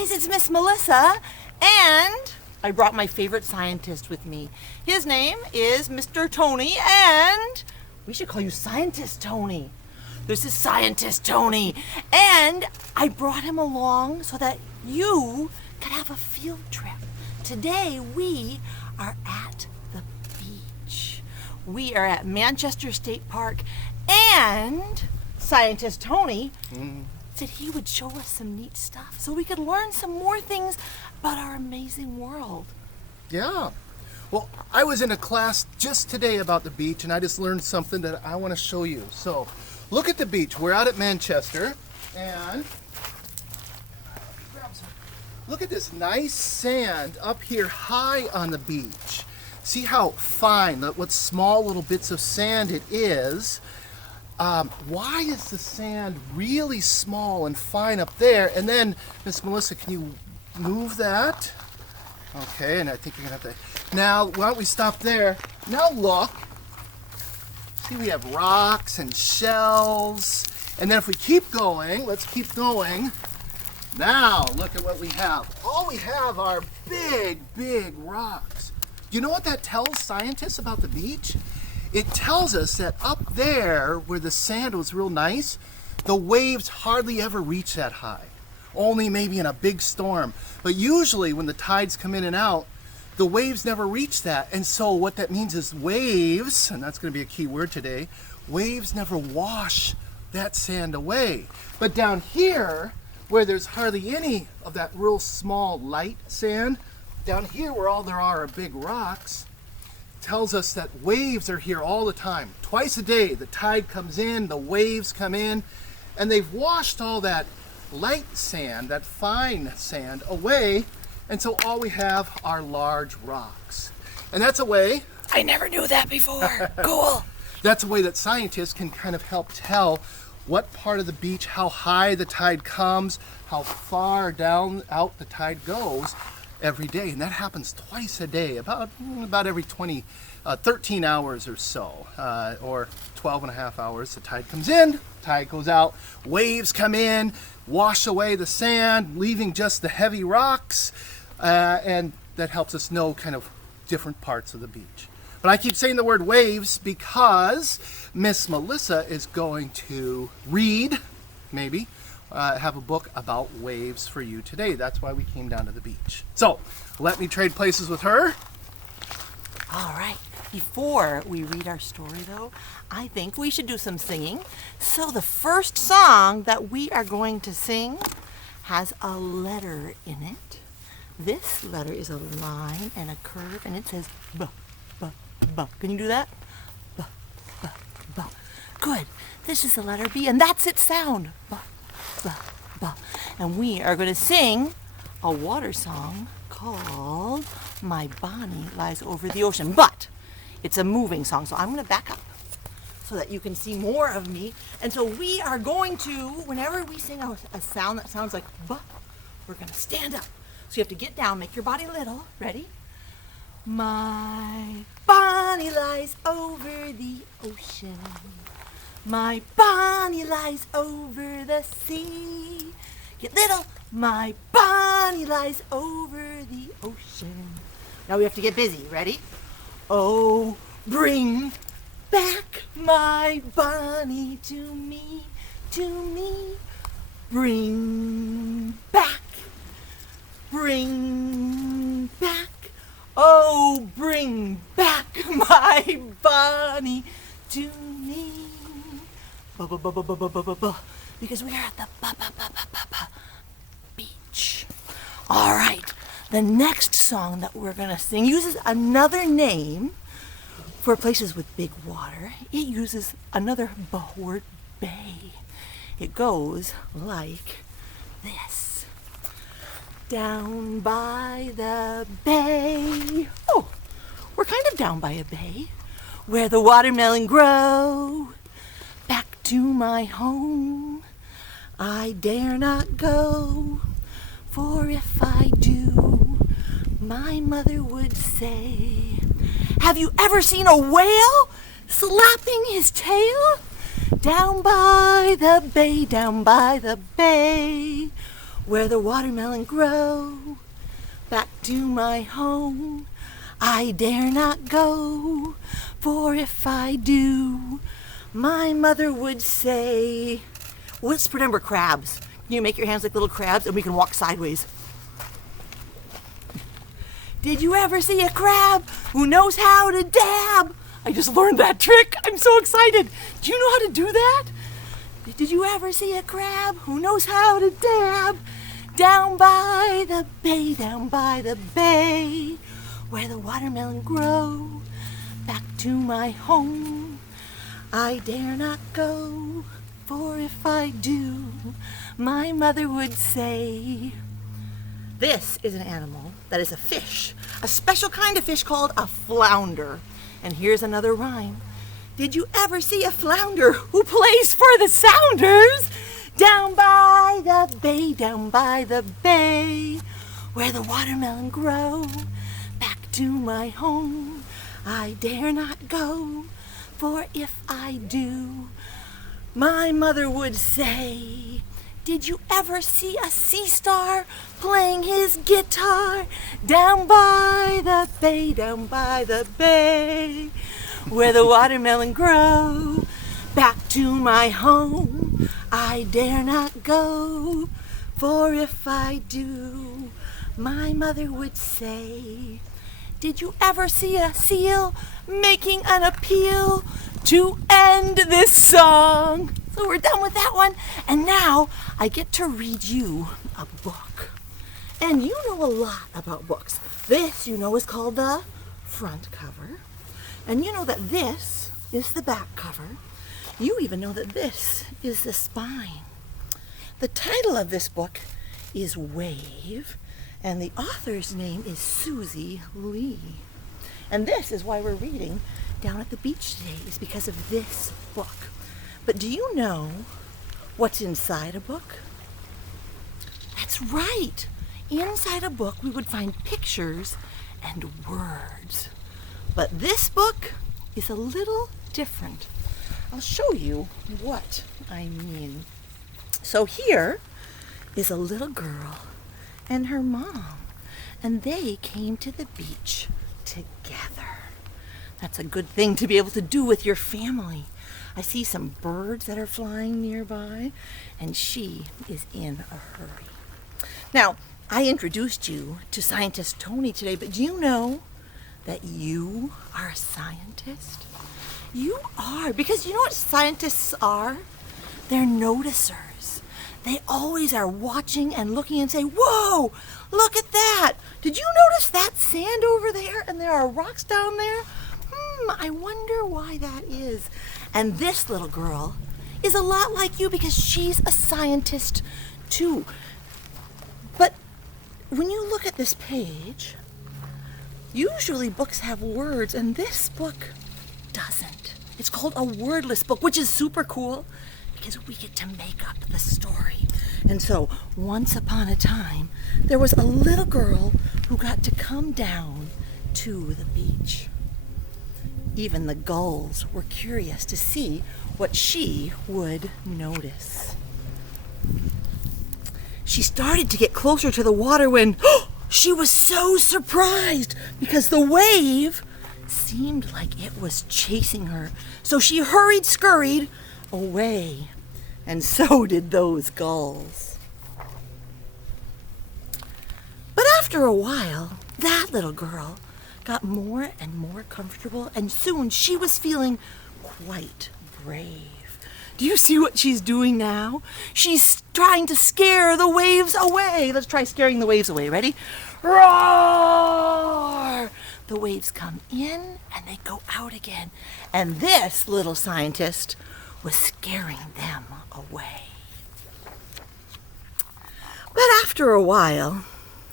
guys, it's Miss Melissa, and I brought my favorite scientist with me. His name is Mr. Tony, and we should call you Scientist Tony. This is Scientist Tony, and I brought him along so that you could have a field trip. Today we are at the beach. We are at Manchester State Park, and Scientist Tony said he would show us some neat stuff so we could learn some more things about our amazing world. Yeah. Well, I was in a class just today about the beach, and I just learned something that I want to show you. So, look at the beach. We're out at Manchester, and look at this nice sand up here high on the beach. See how fine, what small little bits of sand it is. Why is the sand really small and fine up there? And then, Miss Melissa, can you move that? Okay, and I think you're gonna have to. Now, why don't we stop there? Now look. See, we have rocks and shells. And then if we keep going, let's keep going. Now, look at what we have. All we have are big, big rocks. Do you know what that tells scientists about the beach? It tells us that up there where the sand was real nice, the waves hardly ever reach that high. Only maybe in a big storm. But usually when the tides come in and out, the waves never reach that. And so what that means is waves, and that's going to be a key word today, waves never wash that sand away. But down here, where there's hardly any of that real small light sand, down here where all there are big rocks, tells us that waves are here all the time. Twice a day, the tide comes in, the waves come in, and they've washed all that light sand, that fine sand, away, and so all we have are large rocks. And that's a way... I never knew that before. Cool. That's a way that scientists can kind of help tell what part of the beach, how high the tide comes, how far down out the tide goes every day. And that happens twice a day, about every 13 hours or so, or 12 and a half hours. The tide comes in, tide goes out, waves come in, wash away the sand, leaving just the heavy rocks, and that helps us know kind of different parts of the beach. But I keep saying the word waves because Miss Melissa is going to read, maybe, have a book about waves for you today. That's why we came down to the beach. So, let me trade places with her. All right. Before we read our story, though, I think we should do some singing. So the first song that we are going to sing has a letter in it. This letter is a line and a curve, and it says B, B, B. Can you do that? B, B, B. Good. This is the letter B, and that's its sound. B, B, B. And we are going to sing a water song called My Bonnie Lies Over the Ocean. But it's a moving song, so I'm going to back up so that you can see more of me. And so we are going to, whenever we sing a sound that sounds like B, we're going to stand up. So you have to get down, make your body little. Ready? My Bonnie lies over the ocean. My Bonnie lies over the sea. Get little. My Bonnie lies over the ocean. Now we have to get busy. Ready? Oh, bring back my Bonnie to me, to me. Bring back, oh, bring back my Bonnie to me. Because we are at the beach. All right. The next song that we're going to sing uses another name for places with big water. It uses another word, bay. It goes like this. Down by the bay. Oh, we're kind of down by a bay where the watermelon grow. Back to my home I dare not go, for if I do, my mother would say, have you ever seen a whale slapping his tail? Down by the bay, where the watermelon grow. Back to my home I dare not go, for if I do, my mother would say. Let's pretend we're crabs. Can you make your hands like little crabs and we can walk sideways? Did you ever see a crab who knows how to dab? I just learned that trick. I'm so excited. Do you know how to do that? Did you ever see a crab who knows how to dab? Down by the bay, down by the bay, where the watermelon grow. Back to my home I dare not go, for if I do, my mother would say. This is an animal that is a fish, a special kind of fish called a flounder. And here's another rhyme. Did you ever see a flounder who plays for the Sounders? Down by the bay, down by the bay, where the watermelon grow. Back to my home I dare not go, for if I do, my mother would say. Did you ever see a sea star playing his guitar? Down by the bay, down by the bay, where the watermelon grow. Back to my home I dare not go, for if I do, my mother would say. Did you ever see a seal making an appeal to end this song? So we're done with that one, and now I get to read you a book. And you know a lot about books. This, you know, is called the front cover. And you know that this is the back cover. You even know that this is the spine. The title of this book is Wave, and the author's name is Suzy Lee. And this is why we're reading down at the beach today, is because of this book. But do you know what's inside a book? That's right. Inside a book we would find pictures and words. But this book is a little different. I'll show you what I mean. So here is a little girl and her mom, and they came to the beach together. That's a good thing to be able to do with your family. I see some birds that are flying nearby, and she is in a hurry. Now, I introduced you to scientist Tony today, but do you know that you are a scientist? You are, because you know what scientists are? They're noticers. They always are watching and looking and say, whoa, look at that. Did you notice that sand over there? And there are rocks down there? I wonder why that is. And this little girl is a lot like you because she's a scientist too. But when you look at this page, usually books have words, and this book doesn't. It's called a wordless book, which is super cool because we get to make up the story. And so, once upon a time, there was a little girl who got to come down to the beach. Even the gulls were curious to see what she would notice. She started to get closer to the water when she was so surprised because the wave seemed like it was chasing her. So she scurried away, and so did those gulls. But after a while, that little girl got more and more comfortable, and soon she was feeling quite brave. Do you see what she's doing now? She's trying to scare the waves away. Let's try scaring the waves away. Ready? Roar! The waves come in and they go out again. And this little scientist was scaring them away. But after a while,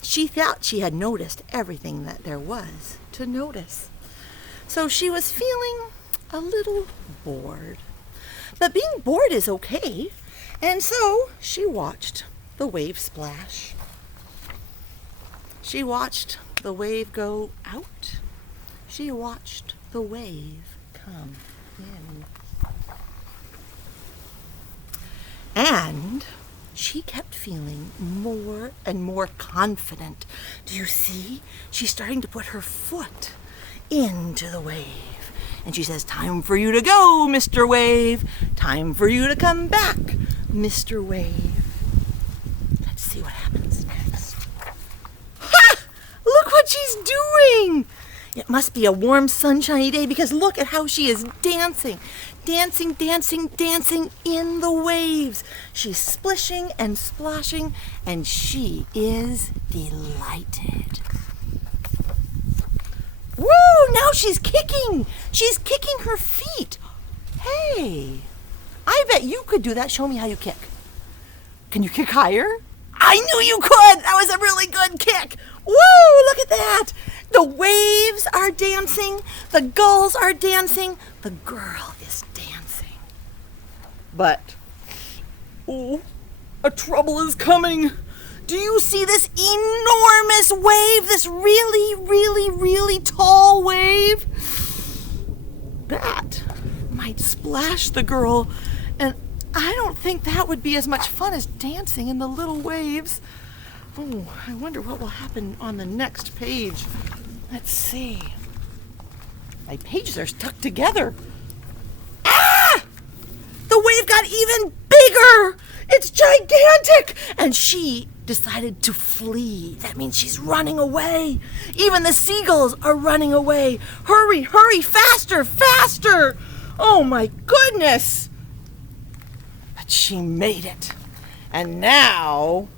she thought she had noticed everything that there was to notice. So she was feeling a little bored. But being bored is okay. And so she watched the wave splash. She watched the wave go out. She watched the wave come in. And she kept feeling more and more confident. Do you see? She's starting to put her foot into the wave. And she says, "Time for you to go, Mr. Wave. Time for you to come back, Mr. Wave." Let's see what happens next. Ha! Look what she's doing! It must be a warm, sunshiny day because look at how she is dancing. Dancing, dancing, dancing in the waves. She's splishing and splashing, and she is delighted. Woo! Now she's kicking. She's kicking her feet. Hey, I bet you could do that. Show me how you kick. Can you kick higher? I knew you could. That was a really good kick. Woo! Look at that. The waves are dancing. The gulls are dancing. The girl is dancing. But, oh, a trouble is coming. Do you see this enormous wave? This really, really, really tall wave? That might splash the girl, and I don't think that would be as much fun as dancing in the little waves. Oh, I wonder what will happen on the next page. Let's see. My pages are stuck together. Ah! The wave got even bigger! It's gigantic! And she decided to flee. That means she's running away. Even the seagulls are running away. Hurry, hurry, faster, faster! Oh my goodness! But she made it. And now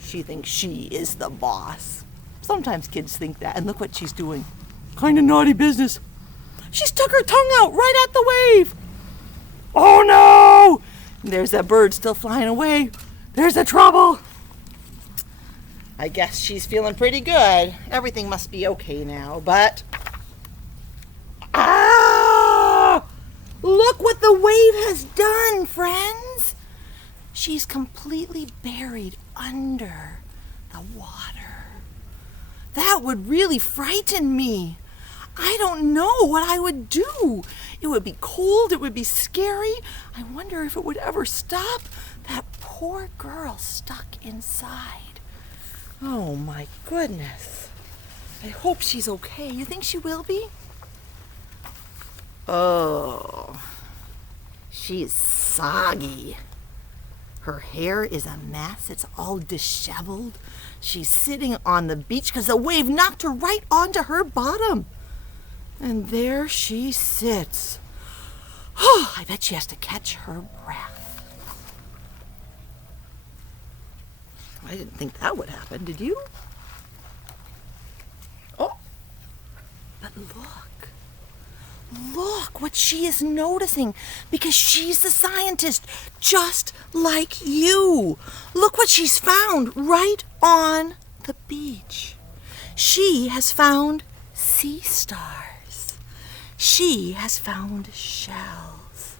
she thinks she is the boss. Sometimes kids think that, and look what she's doing. Kind of naughty business. She stuck her tongue out right at the wave. Oh no! There's that bird still flying away. There's the trouble. I guess she's feeling pretty good. Everything must be okay now, but... Ah! Look what the wave has done, friends. She's completely buried under the water. That would really frighten me. I don't know what I would do. It would be cold. It would be scary. I wonder if it would ever stop. That poor girl stuck inside. Oh my goodness. I hope she's okay. You think she will be? Oh, she's soggy. Her hair is a mess. It's all disheveled. She's sitting on the beach because the wave knocked her right onto her bottom. And there she sits. Oh, I bet she has to catch her breath. I didn't think that would happen, did you? Oh, but look. Look what she is noticing because she's the scientist just like you. Look what she's found right on the beach. She has found sea stars. She has found shells.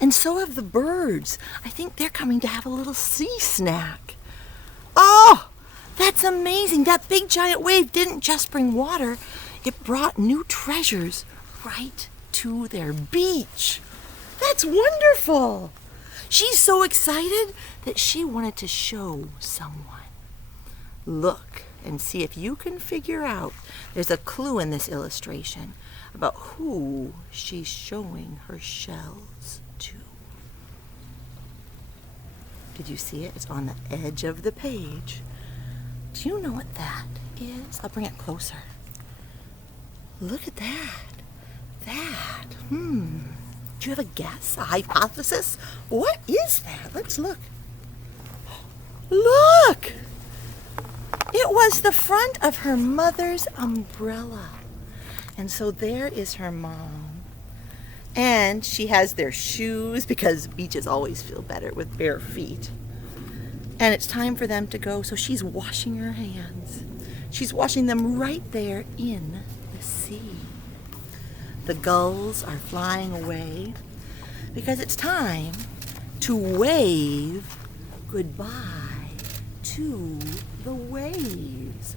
And so have the birds. I think they're coming to have a little sea snack. Oh, that's amazing. That big giant wave didn't just bring water. It brought new treasures right to their beach. That's wonderful. She's so excited that she wanted to show someone. Look and see if you can figure out. There's a clue in this illustration about who she's showing her shells to. Did you see it? It's on the edge of the page. Do you know what that is? I'll bring it closer. Look at that. That. Do you have a guess, a hypothesis? What is that? Let's look. Look! It was the front of her mother's umbrella. And so there is her mom. And she has their shoes because beaches always feel better with bare feet. And it's time for them to go, so she's washing her hands. She's washing them right there in the sea. The gulls are flying away because it's time to wave goodbye to the waves.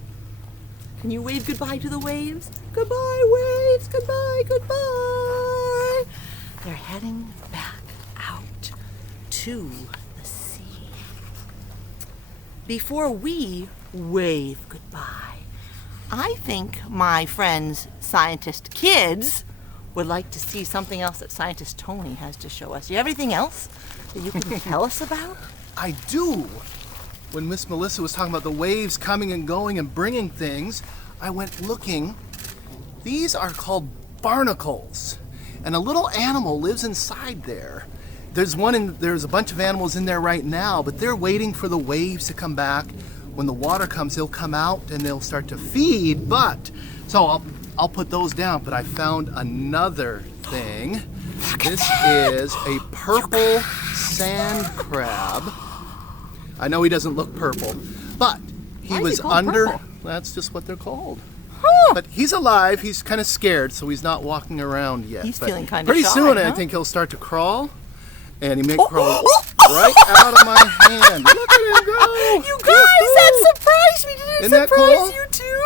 Can you wave goodbye to the waves? Goodbye, waves. Goodbye, goodbye. They're heading back out to the sea. before we wave goodbye, I think my friends, scientist kids, would like to see something else that scientist Tony has to show us. Do you have anything else that you can tell us about? I do. When Miss Melissa was talking about the waves coming and going and bringing things, I went looking. These are called barnacles, and a little animal lives inside there. There's a bunch of animals in there right now, but they're waiting for the waves to come back. When the water comes, they'll come out and they'll start to feed. So I'll put those down. But I found another thing. This is a purple sand crab. I know he doesn't look purple, but he was under. Purple? That's just what they're called. Huh. But he's alive. He's kind of scared, so he's not walking around yet. He's feeling kind of pretty shy, soon, huh? I think he'll start to crawl. And he may crawl right out of my hand. Look at him go! You guys, that surprised me. Did it surprise you too?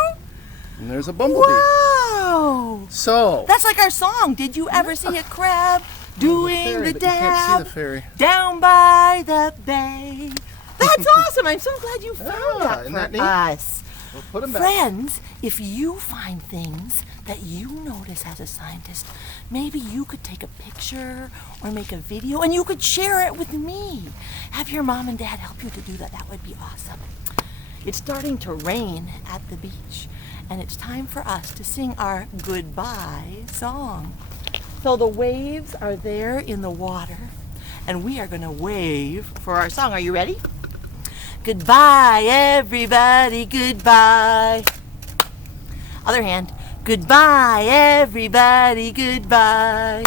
And there's a bumblebee. Wow! So that's like our song. Did you ever see a crab doing the dab? You can't see the fairy. Down by the bay. That's awesome. I'm so glad you found that for us. We'll put him back. Friends, if you find things that you notice as a scientist, maybe you could take a picture or make a video and you could share it with me. Have your mom and dad help you to do that. That would be awesome. It's starting to rain at the beach, and it's time for us to sing our goodbye song. So the waves are there in the water, and we are going to wave for our song. Are you ready? Goodbye, everybody, goodbye. Other hand. Goodbye, everybody, goodbye.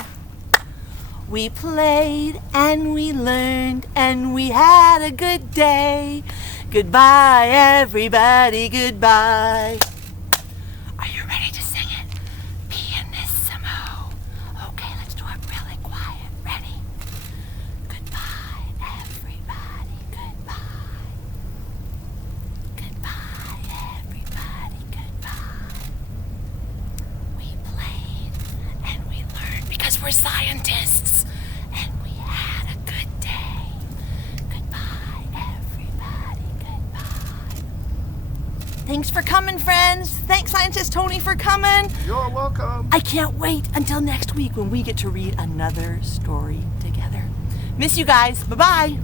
We played and we learned and we had a good day. Goodbye, everybody, goodbye. Are you ready to sing it? Pianissimo. Okay, let's do it really quiet. Ready? Goodbye, everybody, goodbye. Goodbye, everybody, goodbye. We played and we learned because we're scientists, and we had a good day. Goodbye, everybody, goodbye. Thanks for coming, friends. Thanks, Scientist Tony, for coming. You're welcome. I can't wait until next week when we get to read another story together. Miss you guys. Bye-bye.